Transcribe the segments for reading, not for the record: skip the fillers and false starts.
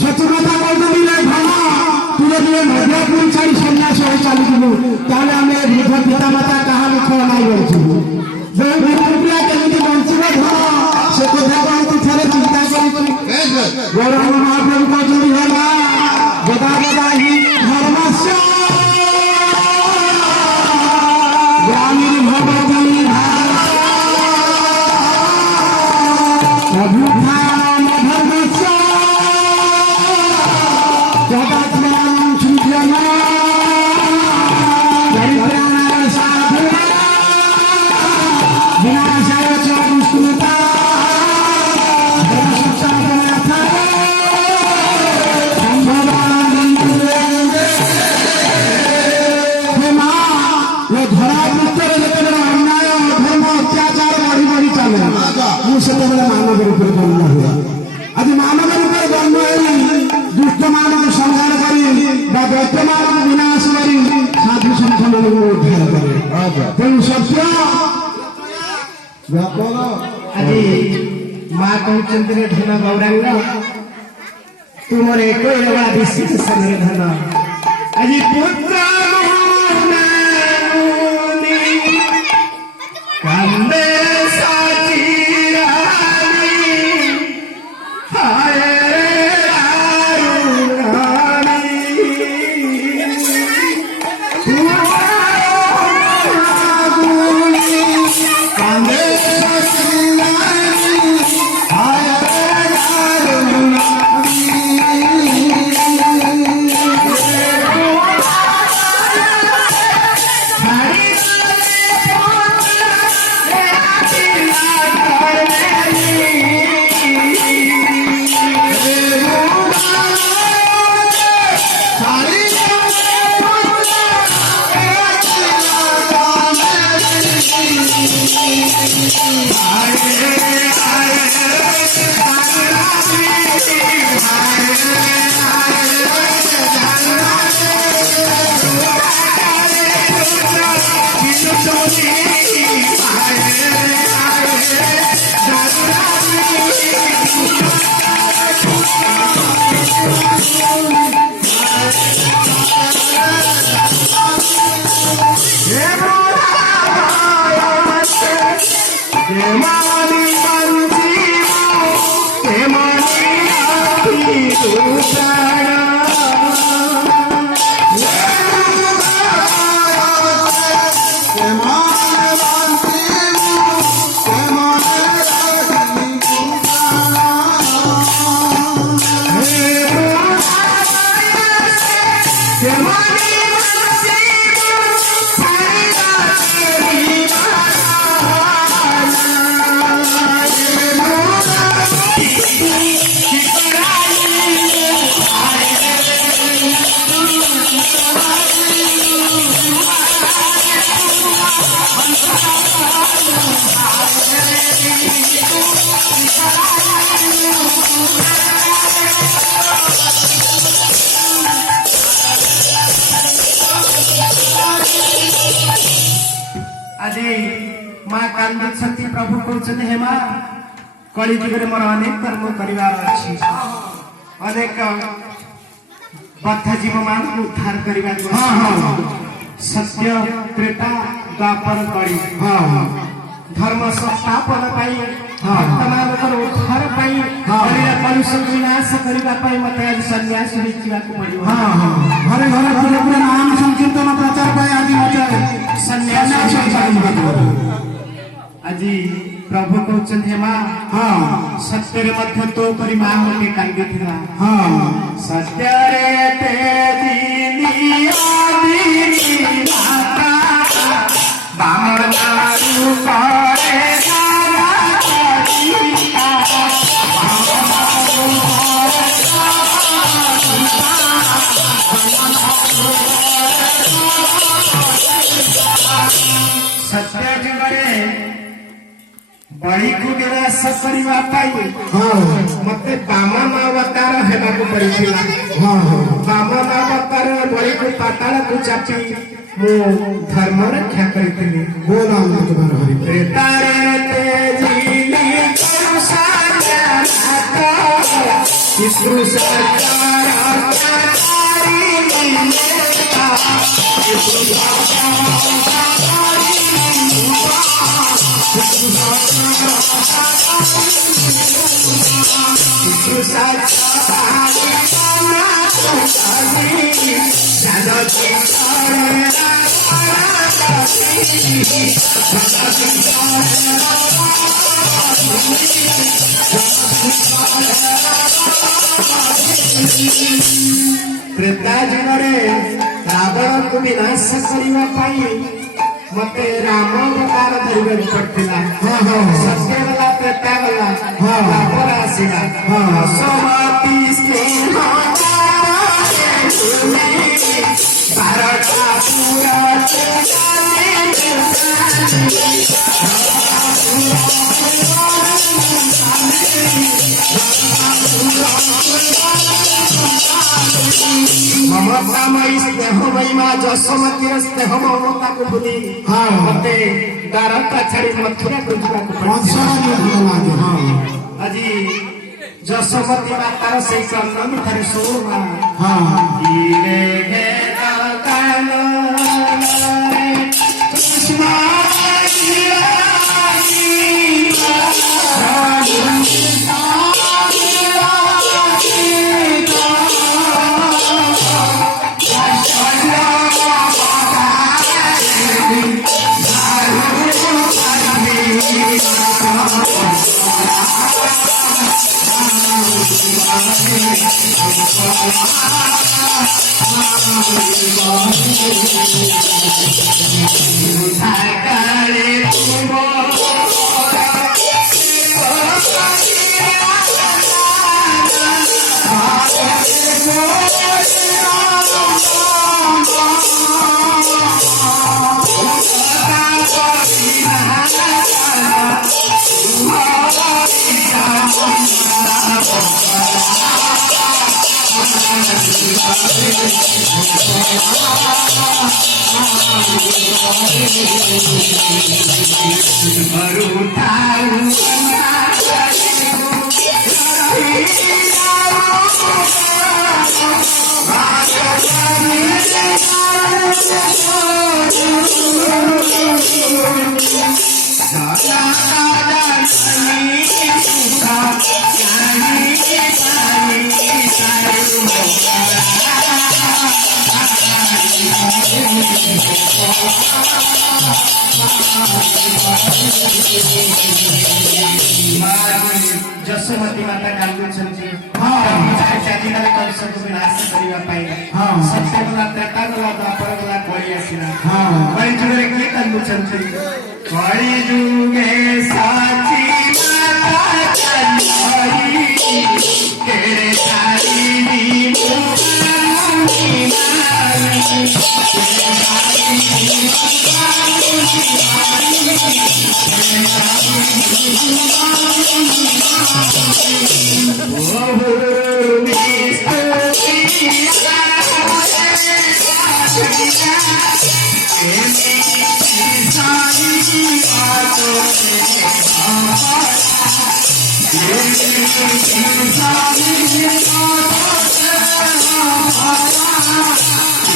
সচেতনতা বলতে দিলে ভালো তুলে দিয়ে মধ্যপুর ছাড়ি সন্ন্যাস হয়ে চালু দিল তাহলে আমি বৃদ্ধ পিতা মাতা কাহা মুখ নাই বলছি যে কেমিতি বঞ্চিব ধর সে কথা কৌটি ଥରେ চিন্তা করছি গৌরাঙ্গ মহাপ্রভু কৌটি ହେଲା গদা গদা হি ধর্মস্য গ্রামীণ ভবতি সেতবে মানবের উপরে জন্ম হুয়ে আজ মানবের উপরে জন্ম হয়ে দুষ্ট মানব সংহার করি বা দৈত্য মানব বিনাশ করি সাধু সন্থ মানব উদ্ধার করে তেমন সত্য আজি মা কହୁଛନ୍ତି রে ধন গৌরাঙ্গ ତୁମର ଏକ ଏବା ବିଶେଷ ସମୟରେ ଧନ ଆଜି ପୁତ୍ର କାନ୍ଦେ आज माँ कांदी प्रभु कहते हेमा कली जुग मोर अनेक कर्म करार अच्छी अनेक बद्ध जीव मान उद्धार करने सत्य त्रेता द्वापर कली धर्म संस्थापन उद्धार परिवार सब विनाश करने पाई मत आज सन्यास लीजिए पड़ो। हाँ हाँ घरे घरे पूरे पूरे नाम संकीर्तन प्रचार पाए आदि मचाए सन्यास आज प्रभु कहते माँ हाँ सत्य मध्य तो करी माँ गोटे काव्य थिला हाँ सत्य ते दीनी आदि माता बामना रूप रे राजा करिता सत्य जुगरे बड़ी को विनाश करने पाई हाँ मते बामन अवतार हेबाकु पड़िथिला हाँ हाँ बामन अवतार बड़ी को पाताल को चापी मो धर्म रक्षा करथिली बोला तुम्हारा हरि प्रेतारे तेजीली करुषाया नाथ विष्णु सरकार तारी नेता त्रेता जुगरे रावण को विनाश करने पाई मते राम अवतार धरबे पड़तिला हाँ हाँ सत्य वाला त्रेता वाला हाँ रावण आसीला हाँ समाति स्नेह भारता पूरा ममतामयी स्नेहमयी माँ जसमती स्नेह ममता को भूली हाँ मते द्वारका छाड़ी मथुरा को जीवाक हाँ আজি जसमती मातार से चंदन ठारे सोमा हाँ धीरे घेरा कालो कृष्ण जसमती माता कालू छंती चारिकाल कलश को विनाश करिवा पाई सत्य वाला त्रेता वाला द्वापर वाला कोई आसीना कଳି जुगे के कालू छंती कଳି जुगे साची माता चली तेरे तारी नी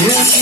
Yes,